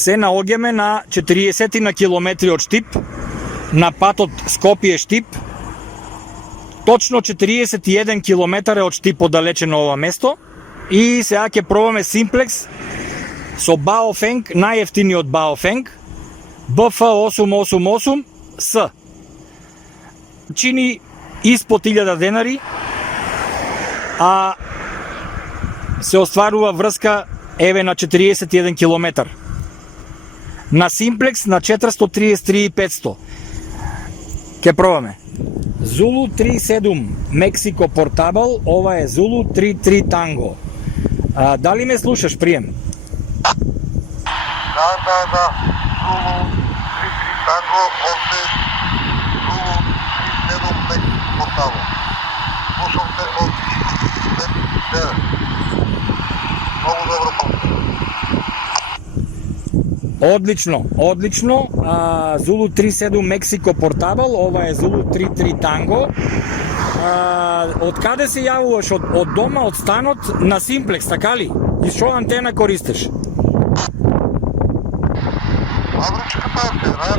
се наоѓаме на 40 на километри од Штип, на патот Скопје-Штип. Точно 41 километари од Штип оддалечено ова место. И сега ќе пробаме Simplex со Baofeng, најефтиниот Baofeng, BF888S. Чини испод 1000 денари, а се остварува врска еве на 41 километар. На Simplex на 433.500. Ке пробаме. Zulu 37 Mexico Portable, ова е Zulu 33 Tango. Дали ме слушаш, прием? Да. Zulu 33 Tango, овде Zulu 37 Mexico Portable. Слушам те од 9. Много добро помня. Одлично. Zulu 37 Mexico Portable, ова е Zulu 33 Tango. Од каде се јавуваш? Од дома, од станот на Simplex, така ли? И што антена користиш? Фабричката антена,